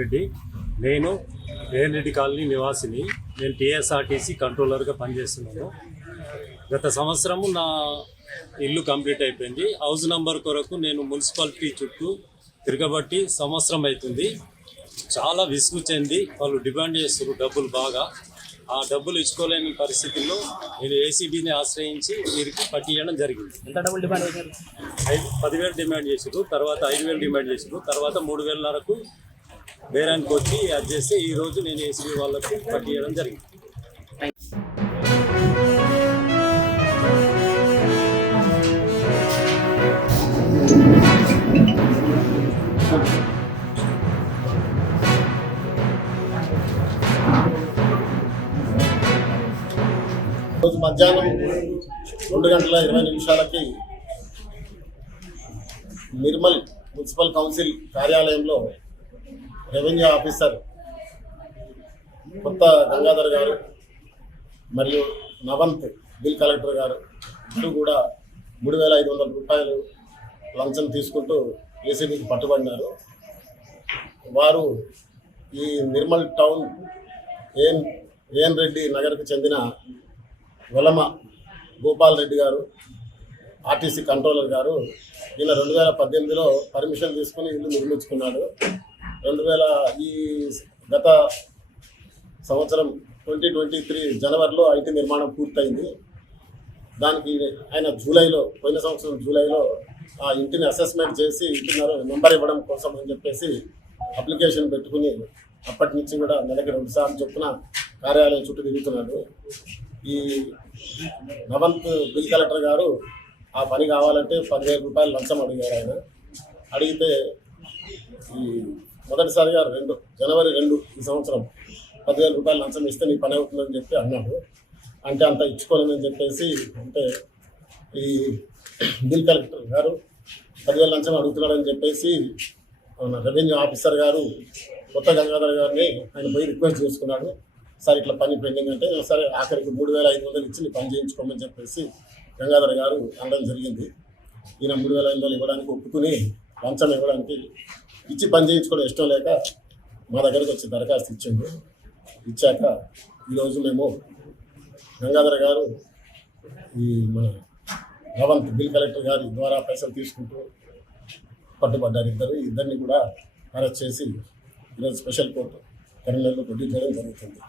రెడ్డి, నేను రేణరెడ్డి కాలనీ నివాసిని. నేను టీఎస్ఆర్టీసీ కంట్రోలర్గా పనిచేస్తున్నాను. గత సంవత్సరము నా ఇల్లు కంప్లీట్ అయిపోయింది. హౌస్ నంబర్ కొరకు నేను మున్సిపాలిటీ చుట్టూ తిరగబట్టి సంవత్సరం అవుతుంది. చాలా విసుగు చెంది వాళ్ళు డిమాండ్ చేస్తున్నారు డబ్బులు బాగా. ఆ డబ్బులు ఇచ్చుకోలేని పరిస్థితుల్లో నేను ఏసీబీని ఆశ్రయించి వీరికి పట్టియడం జరిగింది. ఎంత డబ్బులు డిమాండ్ చేశారు? 10,000 డిమాండ్ చేసారు, తర్వాత 5,000 డిమాండ్ చేసారు, తర్వాత 3,500కు బేరానికి వచ్చి అది చేస్తే ఈరోజు నేను ఏసీబీ వాళ్ళకు పట్టియడం జరిగింది. రోజు మధ్యాహ్నం 2:20 నిర్మల్ మున్సిపల్ కౌన్సిల్ కార్యాలయంలో రెవెన్యూ ఆఫీసర్ కొత్త గంగాధర్ గారు మరియు నవంత్ బిల్ కలెక్టర్ గారు ఇద్దరు కూడా 3,500 రూపాయలు లంచం తీసుకుంటూ ఏసీబీకి పట్టుబడినారు. వారు ఈ నిర్మల్ టౌన్ ఏఎన్ రెడ్డి నగర్కు చెందిన వెలమ గోపాల్ రెడ్డి గారు, ఆర్టీసీ కంట్రోలర్ గారు. ఈయన 2018లో పర్మిషన్ తీసుకుని ఇల్లు నిర్మించుకున్నాడు. ఈ గత సంవత్సరం 2023 జనవరిలో ఐటీ నిర్మాణం పూర్తయింది. దానికి ఆయన పోయిన సంవత్సరం జూలైలో ఆ ఇంటిని అసెస్మెంట్ చేసి ఇంటి నెంబర్ ఇవ్వడం కోసం అని చెప్పేసి అప్లికేషన్ పెట్టుకుని అప్పటి నుంచి కూడా నెలకి 2 సార్లు చొప్పున కార్యాలయం చుట్టూ తిరుగుతున్నాడు. ఈ నవంత్ బిల్ కలెక్టర్ గారు ఆ పని కావాలంటే 10,000 రూపాయలు లంచం అడిగారు. ఆయన అడిగితే ఈ మొదటిసారిగా జనవరి 2 ఈ సంవత్సరం 10,000 రూపాయలు లంచం ఇస్తే నీ పని అవుతుందని చెప్పి అన్నాడు. అంటే అంత ఇచ్చుకోలేదని చెప్పేసి అంటే ఈ బిల్ కలెక్టర్ గారు 10,000 లంచం అడుగుతున్నాడని చెప్పేసి రెవెన్యూ ఆఫీసర్ గారు కొత్త గంగాధర్ గారిని ఆయన పోయి రిక్వెస్ట్ చేసుకున్నాడు. సార్ ఇట్లా పని పెండింగ్ అంటే సరే ఆఖరికి 3,500 ఇచ్చి నీ పని చేయించుకోమని చెప్పేసి గంగాధర్ గారు అనడం జరిగింది. ఈయన 3,500 ఇవ్వడానికి ఒప్పుకుని లంచం ఇవ్వడానికి ఇచ్చి పని చేయించుకోవడం ఇష్టం లేక మా దగ్గరకు వచ్చి దరఖాస్తు ఇచ్చాక ఈరోజు మేము గంగాధర్ గారు ఈ మన నవంత్ బిల్ కలెక్టర్ గారి ద్వారా పైసలు తీసుకుంటూ పట్టుబడ్డారు. ఇద్దరిని కూడా అరెస్ట్ చేసి ఈరోజు స్పెషల్ కోర్టు కరీంనగర్లో ప్రొడ్యూస్ చేయడం జరుగుతుంది.